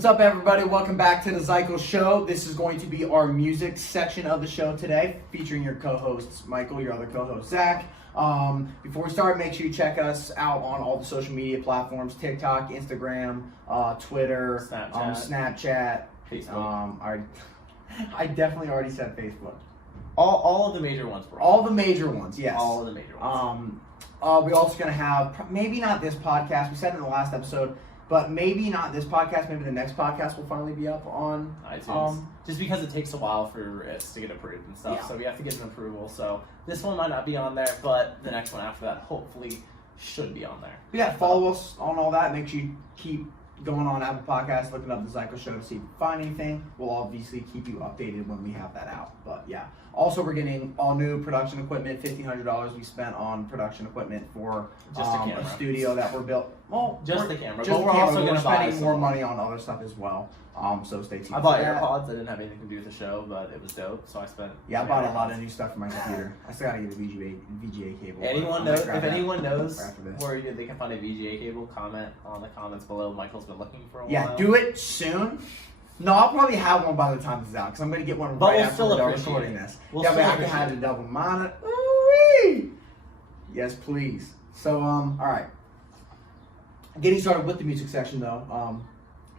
What's up, everybody? Welcome back to the Zycle Show. This is going to be our music section of the show today, featuring your co-hosts, Michael, your other co-host, Zach. Before we start, make sure you check us out on all the social media platforms, TikTok, Instagram, Twitter, Snapchat. Facebook. I definitely already said Facebook. All of the major ones, bro. All the major ones, yes. All of the major ones. We're also going to have, maybe not this podcast, we said it in the last episode, but maybe not this podcast, maybe the next podcast will finally be up on iTunes. Just because it takes a while for it to get approved and stuff, yeah. So we have to get an approval. So this one might not be on there, but the next one after that hopefully should be on there. Yeah, follow us on all that. Make sure you keep going on Apple Podcasts, looking up the Zycle Show to see if you find anything. We'll obviously keep you updated when we have that out. But yeah, also we're getting all new production equipment. $1,500 we spent on production equipment for just a studio that we're built. Well, just the camera. Just but we're also going to buy spending more money on other stuff as well. So stay tuned. I bought AirPods. I didn't have anything to do with the show, but it was dope. So I spent. Yeah, I bought a lot of new stuff for my computer. I still gotta get a VGA cable. Anyone knows? If anyone knows where they can find a VGA cable, comment on the comments below. Michael's been looking for a while. Yeah, do it soon. No, I'll probably have one by the time this is out because I'm gonna get one right after we're done recording this. Yeah, but I can have a double monitor. Ooh-wee! Yes, please. So, all right. Getting started with the music section though.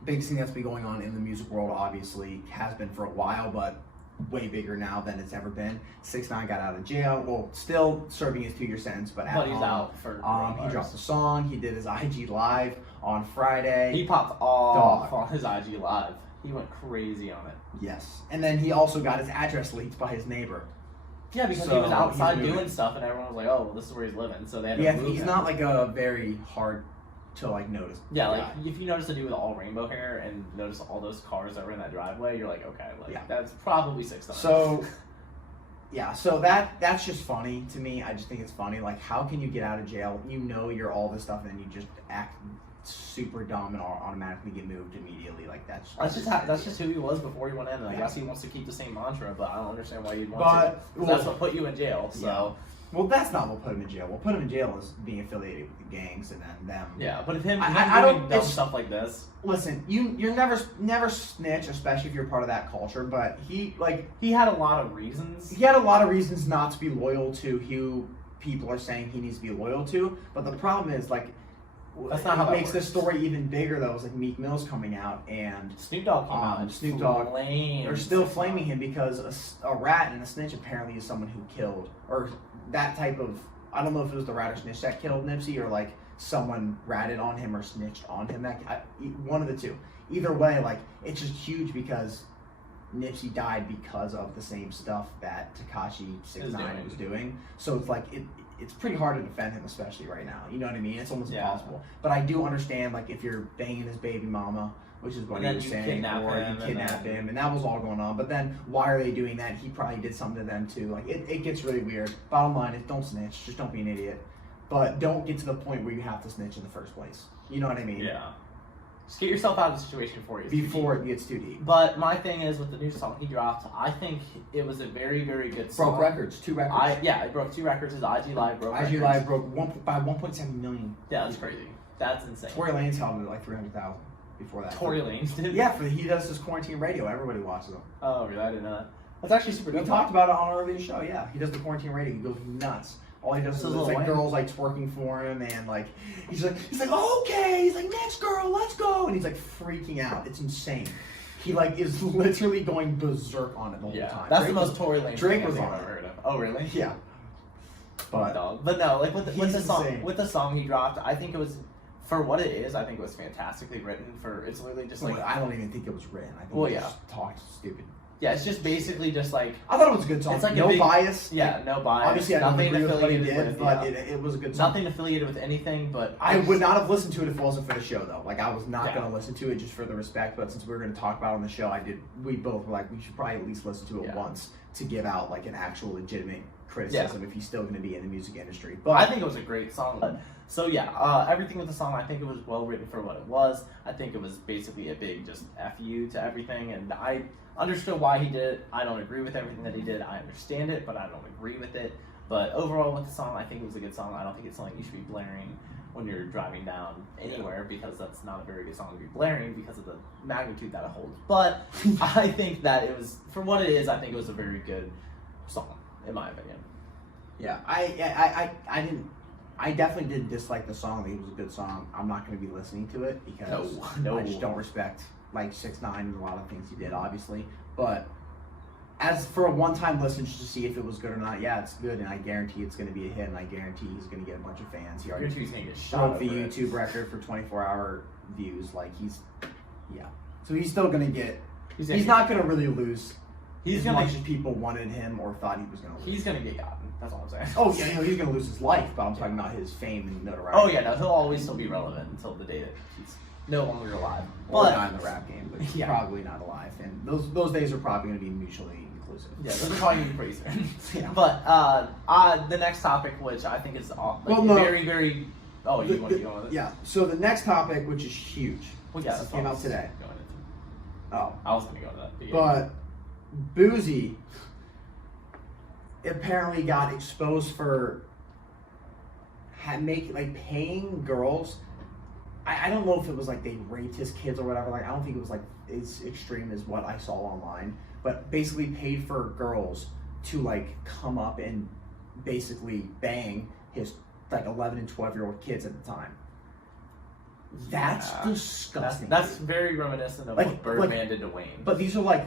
Biggest thing that's been going on in the music world, obviously, has been for a while, but way bigger now than it's ever been. 6ix9ine got out of jail. Well, still serving his 2-year sentence, but he's out for. He dropped a song. He did his IG live on Friday. He popped off on his IG live. He went crazy on it. Yes, and then he also got his address leaked by his neighbor. Yeah, because he was outside doing stuff, and everyone was like, "Oh, well, this is where he's living." So they had to move he's him. not like a very hard to like notice. Yeah, like if you notice a dude with all rainbow hair and notice all those cars that were in that driveway, you're like, okay, like that's probably 6ix9ine. So yeah, so that's just funny to me. I just think it's funny. Like, how can you get out of jail? You know you're all this stuff, and then you just act super dumb and automatically get moved immediately. Like that's just who he was before he went in. And I guess he wants to keep the same mantra, but I don't understand why you'd want to. That's what put you in jail. So. Yeah. Well, that's not what put him in jail. What put him in jail is being affiliated with the gangs and then them. Yeah, but if I don't dumb stuff like this. Listen, you're never snitch, especially if you're part of that culture. But he had a lot of reasons. He had a lot of reasons not to be loyal to who people are saying he needs to be loyal to. But the problem is that's not how that makes this story even bigger though. Is like Meek Mill's coming out and Snoop Dogg came out. And Snoop Dogg are still flaming him because a rat and a snitch apparently is someone who killed or that type of. I don't know if it was the rat or snitch that killed Nipsey or like someone ratted on him or snitched on him. One of the two. Either way, like it's just huge because Nipsey died because of the same stuff that Tekashi 6ix9ine was doing. So it's like it's pretty hard to defend him, especially right now. You know what I mean? It's almost impossible. But I do understand, like, if you're banging his baby mama, which is what he was saying, or you kidnap him, and that was all going on. But then, why are they doing that? He probably did something to them, too. Like, it gets really weird. Bottom line is, don't snitch. Just don't be an idiot. But don't get to the point where you have to snitch in the first place. You know what I mean? Yeah. Just get yourself out of the situation before it gets too deep. But my thing is, with the new song he dropped, I think it was a very, very good song. Broke records, 2 records. It broke 2 records. His IG Live broke records. IG Live broke by 1.7 million. Yeah, that's crazy. That's insane. Tory Lanez held it at like 300,000 before that. Tory Lanez did? Yeah, he does his quarantine radio. Everybody watches him. Oh, really? I didn't know that. That's actually super dope. We talked about it on our video show. Yeah, he does the quarantine radio. He goes nuts. All he does is like girls like twerking for him, and like he's like okay, he's like next girl, let's go, and he's like freaking out. It's insane. He like is literally going berserk on it the whole time. That's the most Tory Lanez Drake was I've ever heard of. Oh really? Yeah. But no, like with the song he dropped, I think it was for what it is. I think it was fantastically written. It's literally just like I don't even think it was written. I think he just talked stupid. Yeah, it's just basically just like I thought it was a good song. It's like no bias. Yeah, no bias. Obviously, I don't agree with what he did, but it was a good song. Nothing affiliated with anything, but I would not have listened to it if it wasn't for the show, though. Like I was not going to listen to it just for the respect. But since we were going to talk about it on the show, we both were like, we should probably at least listen to it once to give out like an actual legitimate criticism if he's still going to be in the music industry. But I think it was a great song. So everything with the song, I think it was well written for what it was. I think it was basically a big just F you to everything, and I understood why he did it. I don't agree with everything that he did. I understand it, but I don't agree with it. But overall with the song, I think it was a good song. I don't think it's something you should be blaring when you're driving down anywhere, because that's not a very good song to be blaring because of the magnitude that it holds. But I think that it was, for what it is, I think it was a very good song, in my opinion. Yeah, I definitely did dislike the song. I think it was a good song. I'm not going to be listening to it because No. I just don't respect like 6ix9ine and a lot of things he did, obviously. But as for a one-time listen, just to see if it was good or not, yeah, it's good, and I guarantee it's going to be a hit, and I guarantee he's going to get a bunch of fans. He already he's going to get shot broke the YouTube record for 24-hour views. Like so he's still going to get. He's not going to really lose. As much as people wanted him or thought he was going to lose. He's going to get gotten. That's all I'm saying. Oh yeah, he's going to lose his life, but I'm talking about his fame and notoriety. Oh yeah, no, he'll always still be relevant until the day that he's no longer alive. Or not in the rap game, but he's probably not alive. And those days are probably going to be mutually inclusive. Yeah, those are probably going to be pretty soon. Yeah. But the next topic, which I think is very, very... Oh, you want to go on with it? Yeah, so the next topic, which is huge. Well, yeah, this came out today. Oh. I was going to go into that. But Busey apparently got exposed for paying girls. I don't know if it was like they raped his kids or whatever. Like I don't think it was like as extreme as what I saw online. But basically paid for girls to like come up and basically bang his like 11 and 12-year-old kids at the time. That's disgusting. That's very reminiscent of what Birdman did to Wayne. But these were like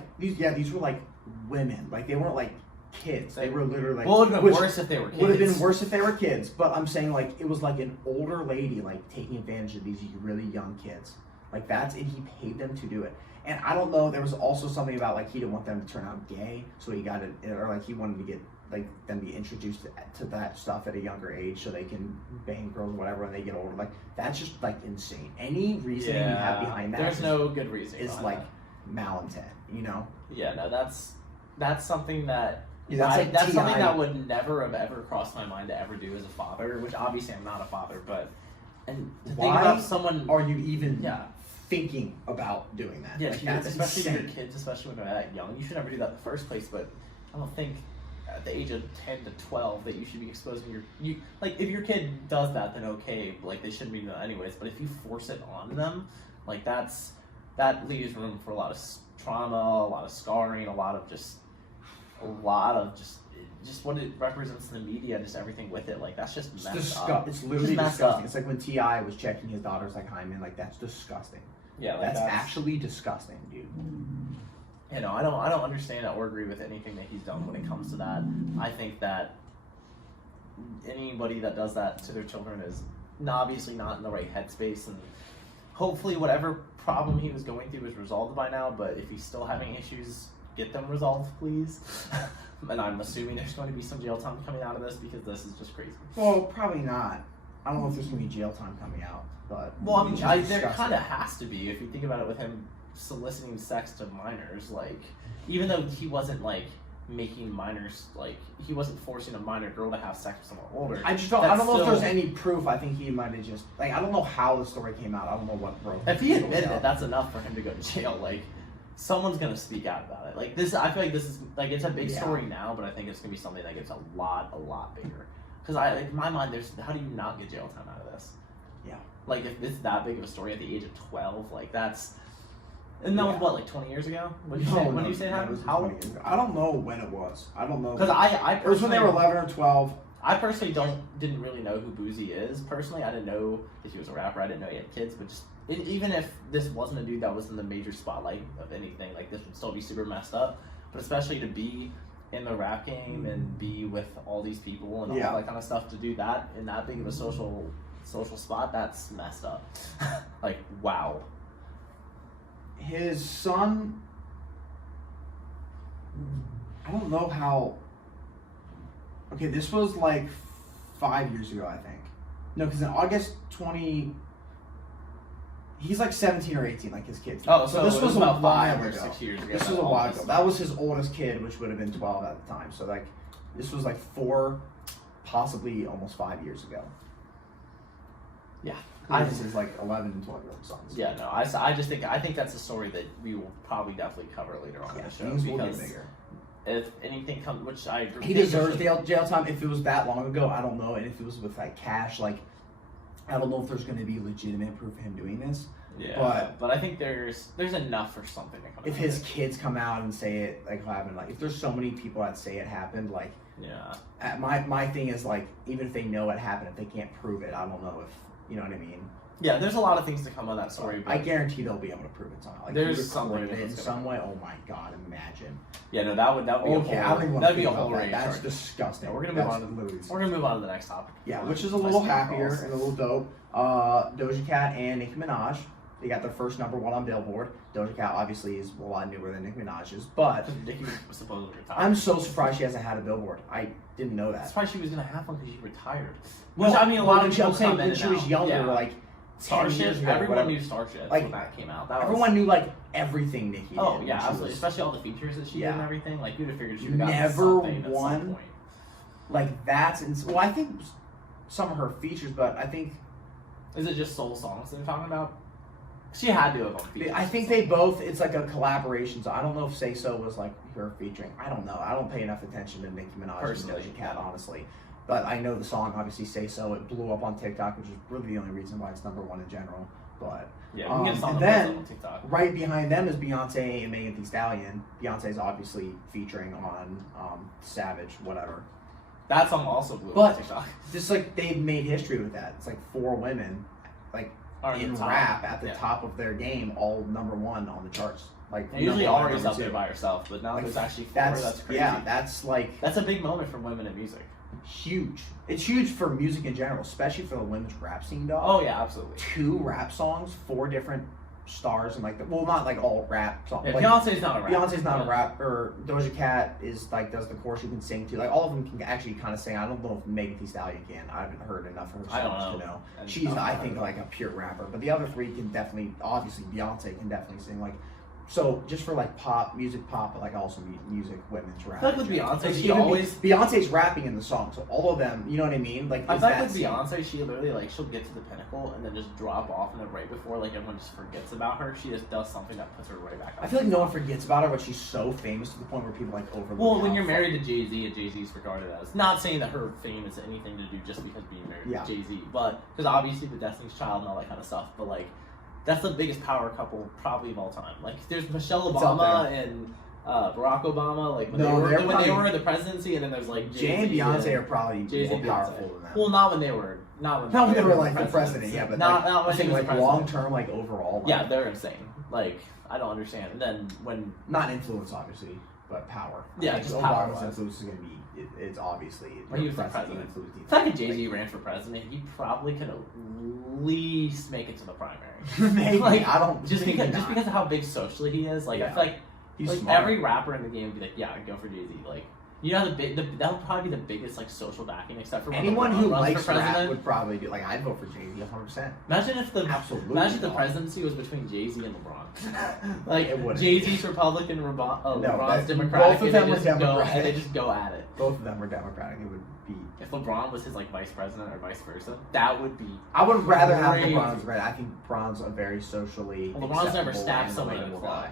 women. Like they weren't like kids. They were literally like. Well, it would have been worse if they were kids. Would have been worse if they were kids. But I'm saying like it was like an older lady like taking advantage of these really young kids. Like and he paid them to do it. And I don't know. There was also something about like he didn't want them to turn out gay, so he got it, or like he wanted to get like them to be introduced to that stuff at a younger age, so they can bang girls or whatever when they get older. Like that's just like insane. Any reasoning you have behind that, there's no good reason. It's like malintent, you know? Yeah, no, that's something that. Yeah, that's something that would never have ever crossed my mind to ever do as a father. Which obviously I'm not a father, but and to think about someone. Are you even thinking about doing that? Yeah, like, especially to your kids, especially when they're that young. You should never do that in the first place. But I don't think at the age of 10 to 12 that you should be exposing like if your kid does that, then okay, like they shouldn't be doing that anyways. But if you force it on them, like that leaves room for a lot of trauma, a lot of scarring, a lot of just what it represents in the media, just everything with it. Like that's just messed up. It's literally disgusting. It's like when T.I. was checking his daughter's like hymen. Like that's disgusting. Yeah, like that's actually disgusting, dude. You know, I don't understand or agree with anything that he's done when it comes to that. I think that anybody that does that to their children is obviously not in the right headspace, and hopefully whatever problem he was going through is resolved by now. But if he's still having issues, get them resolved, please. And I'm assuming there's going to be some jail time coming out of this because this is just crazy. Well, probably not. I don't know if there's going to be jail time coming out, but well, I mean, there kind of has to be if you think about it with him soliciting sex to minors. Like, even though he wasn't like making minors, like he wasn't forcing a minor girl to have sex with someone older. I don't know if there's any proof. I think he might have just like I don't know how the story came out. I don't know what broke. If he admitted it, that's enough for him to go to jail. Like. Someone's gonna speak out about it. Like this, I feel like this is like it's a big story now, but I think it's gonna be something that gets a lot bigger. Because in my mind, how do you not get jail time out of this? Yeah. Like if it's that big of a story at the age of 12, like that's. And that was what, like 20 years ago? When did you say it happened? How? I don't know when it was. I don't know. Because I it was when they were 11 or 12. I personally didn't really know who Busey is. Personally, I didn't know that he was a rapper. I didn't know he had kids, but just. Even if this wasn't a dude that was in the major spotlight of anything, like this would still be super messed up. But especially to be in the rap game and be with all these people and all that kind of stuff, to do that in that big of a social spot, that's messed up. Like, wow. His son, I don't know how. Okay, this was like 5 years ago, I think. No, because in August 20. He's like 17 or 18, like his kids. Oh, so this was about 5 or 6 years ago. This was a while ago. That was his oldest kid, which would have been 12 at the time. So like, this was like 4, possibly almost 5 years ago. Yeah, this is like 11 and 12-year-old sons. Yeah, no, I think that's a story that we will probably definitely cover later on in the show. Things will get bigger. If anything comes, which I agree, he deserves jail time. If it was that long ago, I don't know. And if it was with like cash, like. I don't know if there's going to be legitimate proof of him doing this. Yeah, but I think there's enough for something to come out. If his kids come out and say it like happened, like if there's so many people that say it happened, like yeah. My thing is like even if they know it happened, if they can't prove it, I don't know if you know what I mean. Yeah, there's a lot of things to come of that story. But I guarantee they'll be able to prove it somehow. Like there's something in some way. Oh my god, imagine. Yeah, no, that would be okay. that'd be a whole range. That's disgusting. We're gonna move on. We're gonna move on to the next topic. Yeah, which is a little happier and a little dope. Doja Cat and Nicki Minaj. They got their first #1 on Billboard. Doja Cat obviously is a lot newer than Nicki Minaj is, but Nicki was supposedly retired. I'm so surprised she hasn't had a Billboard. I didn't know that. I'm surprised she was gonna have one because she retired. Well, which I mean, a lot of people I'm saying come in when she was younger, yeah. like Starship. Everyone knew Starship like, when that came out. Everyone knew like everything Nicki did. Oh yeah, absolutely. Especially all the features that she did and everything. Like you'd have figured she would have never something won. At some point. Like that's well, I think some of her features, but I think is it just soul songs that they're talking about? She had to have on features. I think they both. It's like a collaboration. So I don't know if Say So was like her featuring. I don't know. I don't pay enough attention to Nicki Minaj Personally, and Doja Cat, honestly. But I know the song obviously Say So. It blew up on TikTok, which is really the only reason why it's #1 in general. But yeah, we can get a song and then on TikTok. Right behind them is Beyonce and Megan Thee Stallion. Beyonce's obviously featuring on Savage, whatever. That song also blew up on TikTok. Just like they've made history with that. It's like 4 women, like in rap at the top of their game, all #1 on the charts. Like usually Ari's up there by herself, but now there's actually 4. That's crazy. Yeah, that's a big moment for women in music. Huge. It's huge for music in general, especially for the women's rap scene, dog. Oh yeah, absolutely. 2 rap songs, 4 different stars, and like not like all rap songs. Yeah, like, Beyonce's not a rapper. Beyonce's not a rapper. Doja Cat is like does the chorus, you can sing too. Like all of them can actually kind of sing. I don't know if Megan Thee Stallion can. I haven't heard enough of her songs to know. She's I think like a pure rapper, but the other 3 can definitely. Obviously, Beyonce can definitely sing. Like so, just for like music pop, but like also music, women's rap. I feel like with Beyonce, she always Beyonce's rapping in the song, so all of them, you know what I mean? Like I feel like with Beyonce, she literally like she'll get to the pinnacle and then just drop off, and then right before like everyone just forgets about her, she just does something that puts her right back up. I feel like no one forgets about her, but she's so famous to the point where people like overlook. Well, when you're married to Jay-Z, and Jay-Z is regarded as not saying that her fame is anything to do just because being married to Jay-Z, but because obviously the Destiny's Child and all that kind of stuff, but like. That's the biggest power couple probably of all time. Like there's Michelle Obama and Barack Obama. Like when they were in the presidency, and then there's like Jay and Beyonce are probably more powerful than that. Well, not when they were like the president. Yeah, but not when they were like long term, like overall. Like, yeah, they're insane. Like I don't understand. And then when not influence, obviously, but power. Yeah, just power. Obama's influence is gonna be. It's obviously. When he was the president. The fact that Jay-Z ran for president, he probably could at least make it to the primary. Maybe. Like, I don't. Just because of how big socially he is. Like I feel like he's every rapper in the game would be like, yeah, I'd go for Jay-Z. Like you know that would probably be the biggest like social backing, except for anyone who likes rap would probably do. Like I'd vote for Jay-Z 100%. Imagine if the presidency was between Jay-Z and LeBron. Like Jay-Z's Republican, LeBron's Democratic. Both of them were Democratic. And they just go at it. Both of them were Democratic. It would be if LeBron was his like vice president or vice versa. That would be. I would rather have LeBron as president. I think LeBron's a very socially. Well, LeBron's never stabbed somebody in the club.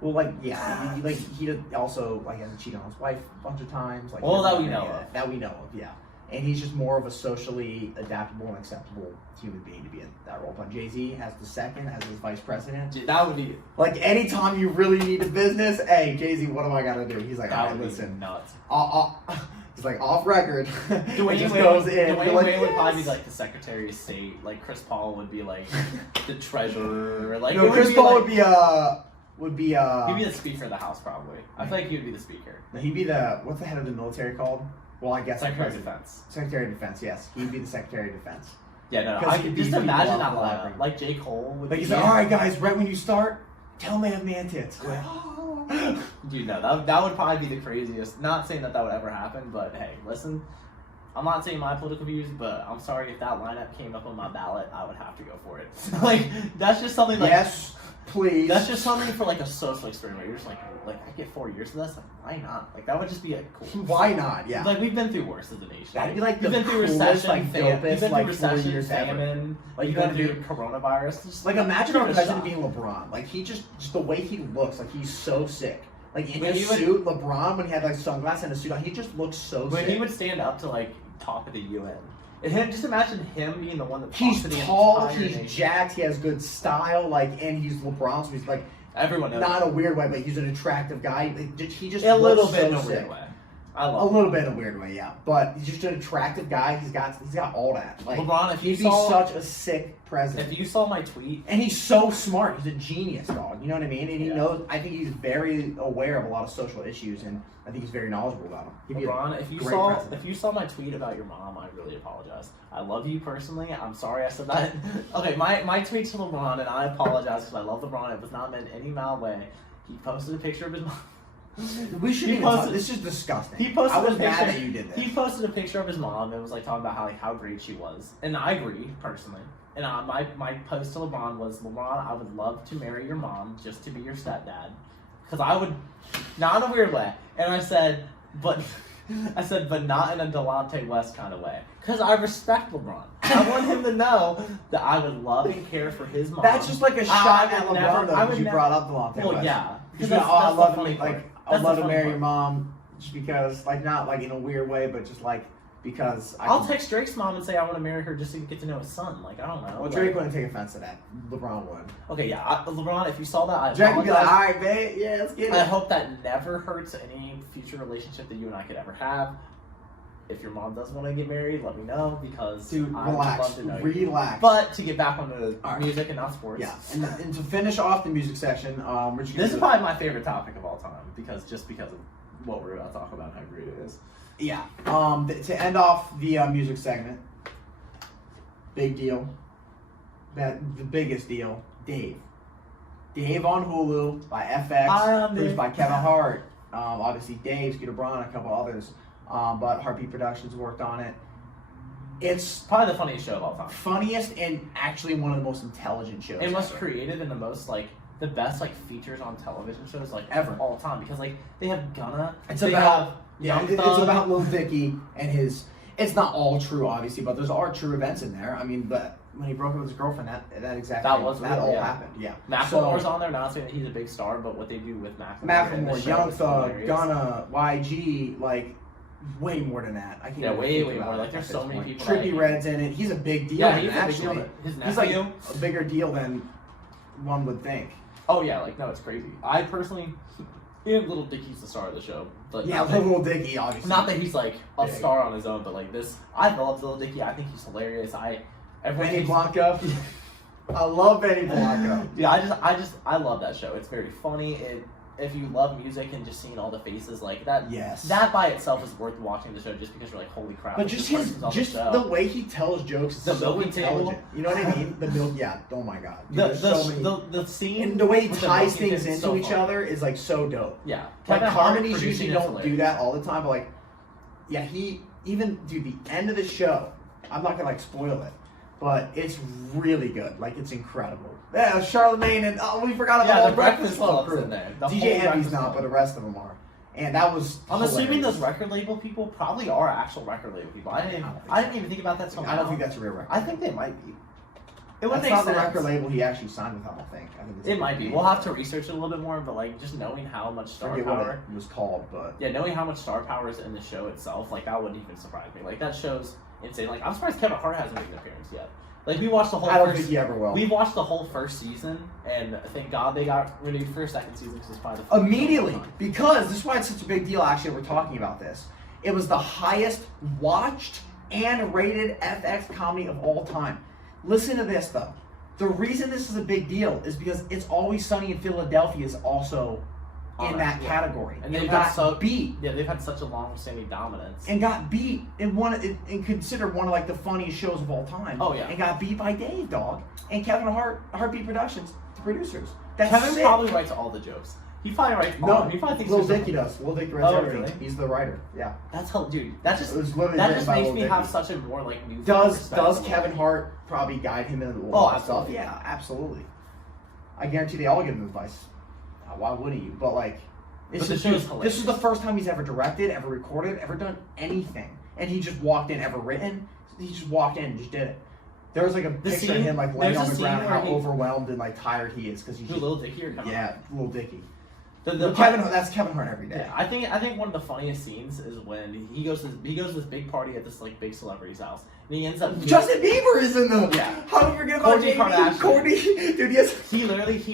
Well, like yeah, he also like hasn't cheated on his wife a bunch of times. Like, well, that we know of. That we know of, yeah. And he's just more of a socially adaptable and acceptable human being to be in that role. But Jay-Z has the second as his vice president. That would be like anytime you really need a business. Hey, Jay-Z, what do I gotta do? He's like, all right, listen, nuts. He's like off record. Dwayne just goes in. Dwayne Wade would probably be like the Secretary of State. Like Chris Paul would be like the treasurer. Like no, Chris Paul would be He'd be the Speaker of the House, probably. I feel like he would be the Speaker. No, he'd be what's the head of the military called? Well, I guess Secretary of Defense. Secretary of Defense, yes. He'd be the Secretary of Defense. Yeah, no. I can just imagine that like J. Cole would like he's like, all right, guys, right when you start, tell me I have man tits. Dude, no, that would probably be the craziest. Not saying that would ever happen, but hey, listen. I'm not saying my political views, but I'm sorry if that lineup came up on my ballot, I would have to go for it. Like that's just something like yes, please. That's just something for like a social experiment. You're just like I get 4 years of this. Like why not? Like that would just be cool. Why not? Yeah. Like we've been through worse as a nation. That'd be like we've been through recession, like dopest, like 4 years famine. Like you've been through coronavirus. Just, like imagine our president being LeBron. Like he just the way he looks, like he's so sick. Like in his suit, LeBron when he had like sunglasses and a suit on, he just looks so sick. When he would stand up to like talk of the UN. And him, just imagine him being the one that talks He's to the tall, entire he's nation. jacked, he has good style, like, and he's LeBron, so he's like, Everyone knows. not in a weird way, but he's an attractive guy. He just a little looks bit in so a weird sick. way. I A love little bit in a weird way, yeah. But he's just an attractive guy. He's got all that. Like, LeBron, if you he'd be saw- such a sick president. If you saw my tweet, And he's so smart. He's a genius, dog. You know what I mean? And he Yeah. knows. I think he's very aware of a lot of social issues, and I think he's very knowledgeable about them. He'd be a LeBron, if you saw my tweet about your mom, I really apologize. I love you personally. I'm sorry I said that. Okay, my tweet to LeBron, and I apologize because I love LeBron. It was not meant in any mal way. He posted a picture of his mom. We shouldn't even talk. This is disgusting. He posted I was a mad picture- that you did this. He posted a picture of his mom and was like talking about how great she was, and I agree personally. And my post to LeBron was, LeBron, I would love to marry your mom just to be your stepdad, because I would, not in a weird way. And I said, but not in a Delonte West kind of way, because I respect LeBron. I want him to know that I would love and care for his mom. That's just like a shot at would LeBron, never- though, I because would you never- brought up Delonte Well, West. yeah, Because that's, I that's love the funny him. part. Like, That's I'd love the to funny marry part. your mom, just because, like, not like in a weird way, but just like because I'll text Drake's mom and say I want to marry her just to get to know his son. Like, I don't know. Well, Like- Drake wouldn't take offense to that. LeBron would. Okay, yeah, LeBron, if you saw that, I Drake would be like, apologize. all right, babe, yeah, let's get it. I hope that never hurts any future relationship that you and I could ever have. If your mom does want to get married, let me know, because Dude, I would relax, love to know you. relax. But to get back on the All right. music and not sports, Yeah, and to finish off the music section, we're just gonna this is do- probably my favorite topic of all time, because of what we're about to talk about, how great it is. Yeah. To end off the music segment, big deal. The biggest deal. Dave on Hulu by FX, produced by Kevin Hart. Obviously Dave, Scooter Braun, a couple others. But Heartbeat Productions worked on it. It's Probably the funniest show of all time. funniest and actually one of the most intelligent shows. And most ever. creative and the most the best features on television shows Ever. all time, because they have Gunna. It's they about have yeah, Young it's Thug. about Lil Dicky and his. It's not all true, obviously, but there's are true events in there. I mean, but when he broke up with his girlfriend, that exactly That was that real, all yeah. happened. Yeah. Macklemore's on there, not saying that he's a big star, but what they do with Macklemore in the Macklemore, show Young is Thug, hilarious. Gunna, YG, like way more than that. I can't. Yeah, even way, think way about more. it Like, at there's this so many point. people Trippie that- Redd's in it. He's a big deal. Yeah, in he's it, a big actually. deal. His He's like nephew. a bigger deal than one would think. Oh yeah, no, it's crazy. I personally, Little Dicky's the star of the show. But Yeah, not that- Lil Dicky, obviously. Not that he's a Big. star on his own, but this, I love Little Dicky. I think he's hilarious. Benny Blanco. I love Benny Blanco. Yeah, I love that show. It's very funny. If you love music and just seeing all the faces like that, Yes. that by itself is worth watching the show, just because you're like, holy crap. But this just his, person's on just show. the way he tells jokes is The so milking table. intelligent. You know what I mean? The milk, yeah. Oh my god. Dude, there's so many. the scene And the way he with the ties milking things table is into so each funny. other is so dope. Yeah, Like Kevin Hart comedies producing usually it's don't do hilarious. that all the time, but yeah, he even the end of the show. I'm not gonna spoil it, but it's really good. It's incredible. Yeah, Charlamagne and we forgot about Yeah, all the Breakfast Club's crew. in there. The DJ whole Envy's Breakfast not, Club. but the rest of them are. And that was. I'm assuming hilarious. those record label people probably are actual record label people. I didn't even think about that so much. I don't think that's a real record. I think they might be. It would That's make not sense. the record label he actually signed with. I don't think. I think it's It might be. We'll have to research it a little bit more, but just knowing how much I star forget what power. it was called, but Yeah, knowing how much star power is in the show itself, that wouldn't even surprise me. That show's insane. I'm surprised Kevin Hart hasn't made an appearance yet. We watched the whole I don't first. think he ever will. We watched the whole first season, and thank God they got renewed for a second season, because it's probably the funniest Immediately, show of all time. because this is why it's such a big deal. Actually, we're talking about this. It was the highest watched and rated FX comedy of all time. Listen to this though. The reason this is a big deal is because It's Always Sunny in Philadelphia is also in that yeah. category, And it they've got got beat. Yeah, they've had such a long-standing dominance. And got beat and considered one of the funniest shows of all time. Oh, yeah. And got beat by Dave, dog, and Kevin Hart, Heartbeat Productions, the producers. That's Kevin sick. probably writes all the jokes. He probably writes all No, of them. He probably thinks Lil there's Dicky some- does. Lil Dicky writes Oh, everything. really? He's the writer. Yeah. That's how, dude. That just It was literally that written just by makes Lil me Dicky. have such a more new. Does perspective. Kevin Hart probably guide him in a Oh, lot of stuff? absolutely. Yeah, absolutely. I guarantee they all give him advice. Why wouldn't you? But But the show's hilarious. this is the first time he's ever directed, ever recorded, ever done anything, and he just walked in, ever written. He just walked in and just did it. There was a picture scene- of him laying there's on a the scene ground, where how he- overwhelmed and tired he is because he's Who, Lil Dicky or Kevin? yeah, Lil Dicky. That's Kevin Hart every day. Yeah, I think one of the funniest scenes is when he goes to this big party at this like big celebrity's house, and he ends up Justin Bieber is in them. Yeah. How do we forget about Kourtney Kardashian. Kourtney, dude, yes. He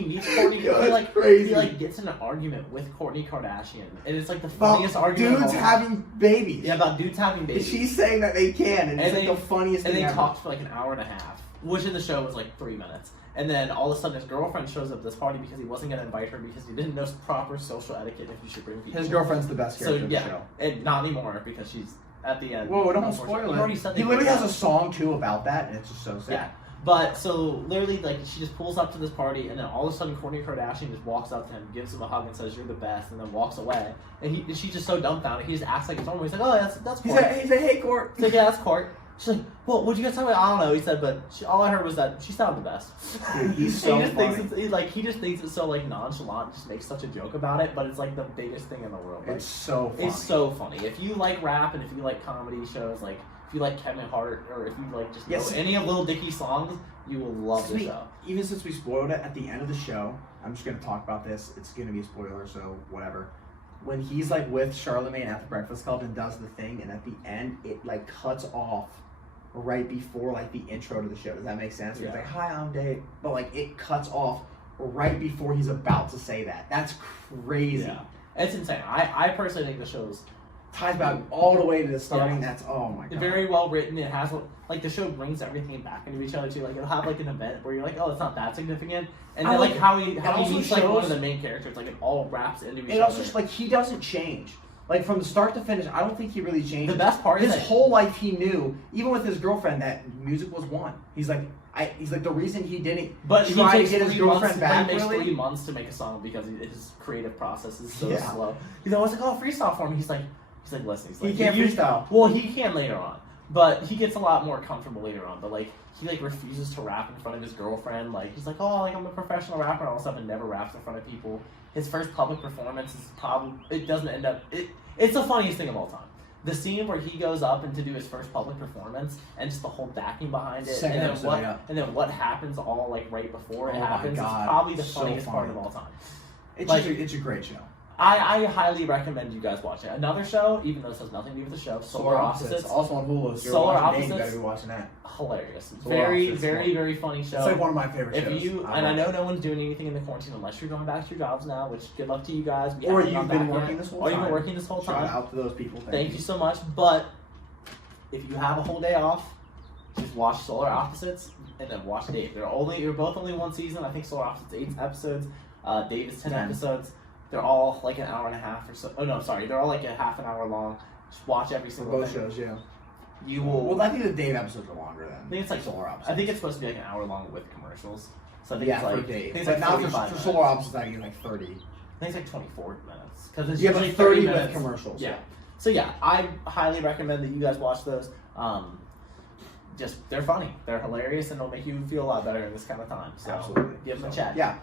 meets Kourtney. That's crazy. He gets in an argument with Kourtney Kardashian, and it's like the funniest argument. Dudes having babies. Yeah, about dudes having babies. She's saying that they can, and it's like the funniest thing ever. And they ever. talked for like an hour and a half, which in the show was like 3 minutes. And then all of a sudden his girlfriend shows up at this party because he wasn't going to invite her because he didn't know proper social etiquette if you should bring people. His girlfriend's the best character in the show. And not anymore because she's at the end. Whoa, don't spoil it. He literally has a song too about that, and it's just so sad. Yeah. But so literally, like, she just pulls up to this party, and then all of a sudden, Kourtney Kardashian just walks up to him, gives him a hug, and says, "You're the best," and then walks away. And she's just so dumbfounded. He just acts like it's normal. He's like, "Oh, that's Court." He said, "Hey, Court." He's like, "Yeah, that's Court." She's like, "Well, what'd you guys tell me?" "I don't know." He said, "But all I heard was that she sounded the best." Dude, he's so funny. He just thinks it's so like nonchalant, just makes such a joke about it, but it's like the biggest thing in the world. Like, it's so funny. It's so funny. If you like rap and if you like comedy shows, like if you like Kevin Hart or if you like just know any of Lil Dicky's songs, you will love the show. Even since we spoiled it at the end of the show, I'm just gonna talk about this. It's gonna be a spoiler, so whatever. When he's like with Charlamagne at the Breakfast Club and does the thing, and at the end it like cuts off right before like the intro to the show. Does that make sense? Yeah. It's like, "Hi, I'm Dave," but like it cuts off right before he's about to say that. That's crazy. Yeah. It's insane. I personally think the show's ties back all the way to the starting. That's oh my god. Very well written. It has like the show brings everything back into each other too. Like it'll have like an event where you're like, oh, it's not that significant, and then like how he meets like one of the main characters. Like it all wraps into each other. It also just like he doesn't change. Like from the start to finish, I don't think he really changed. The best part is his whole life he knew, even with his girlfriend, that music was one. He's like the reason he didn't try to get his girlfriend back. It takes really 3 months to make a song because his creative process is so slow. He's always like, "Oh, freestyle for me." He's like, listen, he can't freestyle. Well, he can later on, but he gets a lot more comfortable later on. But like, he like refuses to rap in front of his girlfriend. Like, he's like, "Oh, like I'm a professional rapper," and all of a sudden never raps in front of people. His first public performance is it doesn't end up. It's the funniest thing of all time. The scene where he goes up and to do his first public performance, and just the whole backing behind it, and then what happens all like right before it happens is probably the funniest part of all time. It's a great show. I highly recommend you guys watch it. Another show, even though this has nothing to do with the show, Solar Opposites. Also on Hulu. If you're Solar watching Opposites. You better be watching that. Hilarious. Very funny show. It's like one of my favorite shows. I know no one's doing anything in the quarantine unless you're going back to your jobs now, which good luck to you guys. Or you've been working this whole time. Or you've been working this whole time. Shout out to those people. Thank you so much. But if you have a whole day off, just watch Solar Opposites and then watch Dave. You're both only one season. I think Solar Opposites 8 episodes. Dave is 10 episodes. They're all like an hour and a half or so. Oh no, sorry. They're all like a half an hour long. Just watch every single both shows, yeah. You will. Well, I think the Dave episodes are longer than. I think it's like Solar Opposites. I think it's supposed to be like an hour long with commercials. So I think it's like for Dave. It's like like not for Solar Opposites. I think like 30. I think it's like 24 minutes because it's like 30 with commercials. Yeah. So yeah, I highly recommend that you guys watch those. Just they're funny, they're hilarious, and they'll make you feel a lot better in this kind of time. So absolutely, give them a chat. Yeah.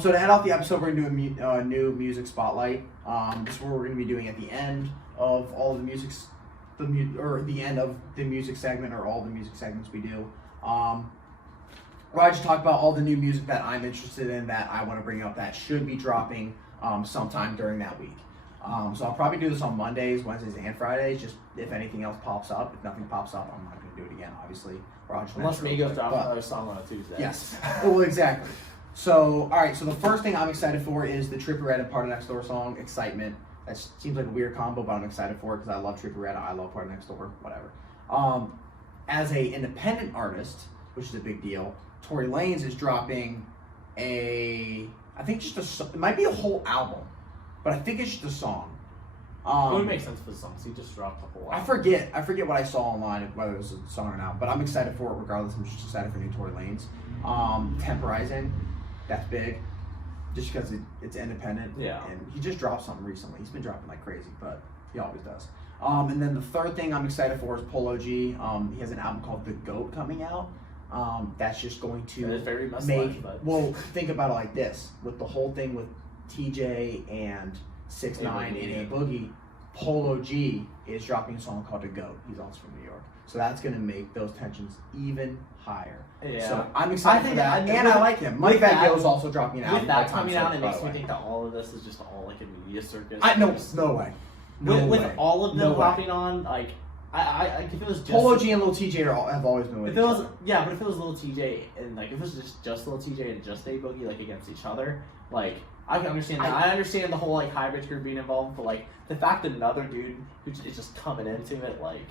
So to head off the episode, we're gonna do a new music spotlight. This is what we're gonna be doing at the end of all the the end of the music segment, or all the music segments we do. Where I just talk about all the new music that I'm interested in, that I want to bring up, that should be dropping sometime during that week. So I'll probably do this on Mondays, Wednesdays, and Fridays. Just if anything else pops up. If nothing pops up, I'm not going to do it again, obviously. Unless Migos drop another song on a Tuesday. Yes. Well, exactly. So, all right. So the first thing I'm excited for is the Trippie Redd and Party Next Door song, "Excitement." That seems like a weird combo, but I'm excited for it because I love Trippie Redd. I love Party Next Door. Whatever. As a independent artist, which is a big deal, Tory Lanez is dropping it might be a whole album, but I think it's just a song. It would make sense for the song, so you just dropped the whole album. I forget what I saw online, whether it was a song or not, but I'm excited for it regardless. I'm just excited for new Tory Lanez. Temporizing, that's big, just because it's independent. Yeah. And he just dropped something recently. He's been dropping like crazy, but he always does. And then the third thing I'm excited for is Polo G. He has an album called The GOAT coming out. That's just going to very well, think about it like this. With the whole thing with TJ and 6ix9ine and A Boogie, Polo G is dropping a song called "The Goat." He's also from New York, so that's gonna make those tensions even higher. Yeah. So I'm excited for that, and I like him. With Moneybagg Yo is also dropping an album. With that by Tom coming out, Sawyer, it by makes the me way. think that all of this is just all like a media circus. No way. No with way. all of them No way. hopping on, like I if it was just Polo G and Lil TJ have always been with if each it was other. yeah, but if it was Lil TJ and like if it was just Lil TJ and just A Boogie like against each other, like I can understand that. I understand the whole like hybrid crew being involved, but like the fact that another dude who is just coming into it, like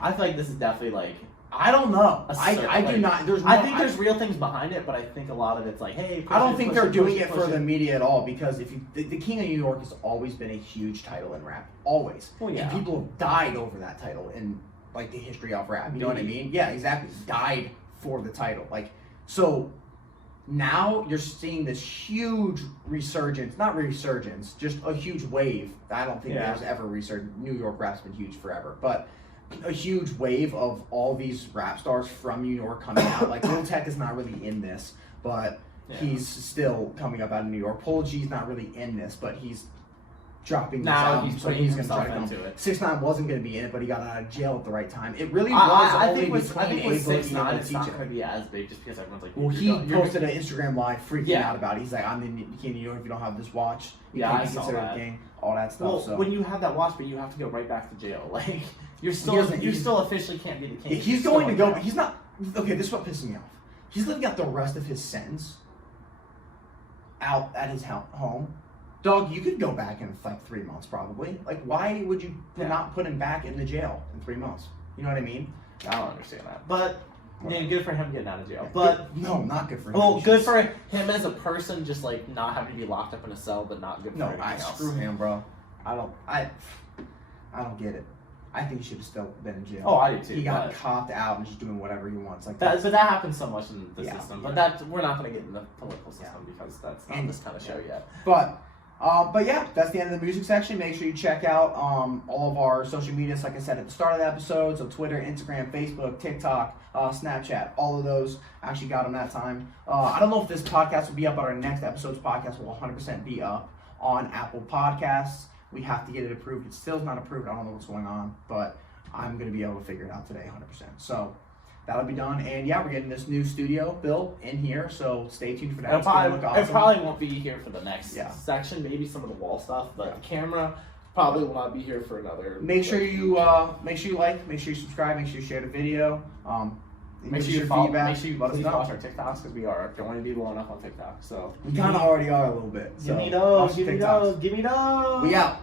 I feel like this is definitely like I don't know. I do like, not. I think there's real things behind it, but I think a lot of it's like, hey. I don't think they're doing it for the the media at all because if you, the King of New York has always been a huge title in rap, always. Well, yeah. And people have died over that title in like the history of rap. You know what I mean? Yeah, exactly. Died for the title. Like so. Now you're seeing this huge resurgence, not resurgence, just a huge wave. I don't think there's ever resurgence. New York rap's been huge forever, but a huge wave of all these rap stars from New York coming out. Like Lil Tech is not really in this, but he's still coming up out of New York. Polo G's not really in this, but he's dropping this album, he's so putting he's going to try himself to into it. 6ix9ine wasn't going to be in it, but he got out of jail at the right time. It really was I only think with between A Boogie 6ix9ine, and it's not TJ. going to be as big just because everyone's like, Well, he posted an Instagram live freaking Yeah. out about it. He's like, I'm the King of New York. If you don't have this watch, you Yeah, can't I be saw considered that. a king. All that stuff. Well, so when you have that watch, but you have to go right back to jail. Like you he's- still officially can't be the king. he's going to go. But he's not. Okay, this is what pisses me off. He's living out the rest of his sentence out at his home. Dog, you could go back in like 3 months probably. Like, why would you not put him back in the jail in 3 months? You know what I mean? I don't understand that. But man, good for him getting out of jail. But no, not good for him. well, good for him as a person, just like not having to be locked up in a cell, but not good for anything else. Screw him, bro. I don't get it. I think he should have still been in jail. Oh, I do too. He got copped out and just doing whatever he wants. Like that, but that happens so much in the system. Yeah. But that we're not going to get in the political system because that's not this kind of show yet. But yeah, that's the end of the music section. Make sure you check out all of our social medias, like I said at the start of the episode. So Twitter, Instagram, Facebook, TikTok, Snapchat, all of those. Actually got them that time. I don't know if this podcast will be up, but our next episode's podcast will 100% be up on Apple Podcasts. We have to get it approved. It still is not approved. I don't know what's going on, but I'm going to be able to figure it out today 100%. So that'll be done. And yeah, we're getting this new studio built in here, so stay tuned for that. It probably won't be here for the next section. Maybe some of the wall stuff, but the camera probably will not be here for another. Make sure you like, make sure you subscribe, make sure you share the video. Make sure you follow. Make sure you please watch our TikToks because we are going to be blowing up on TikTok. So we kind of already are a little bit. So give me those. Give me those. Give me those. We out.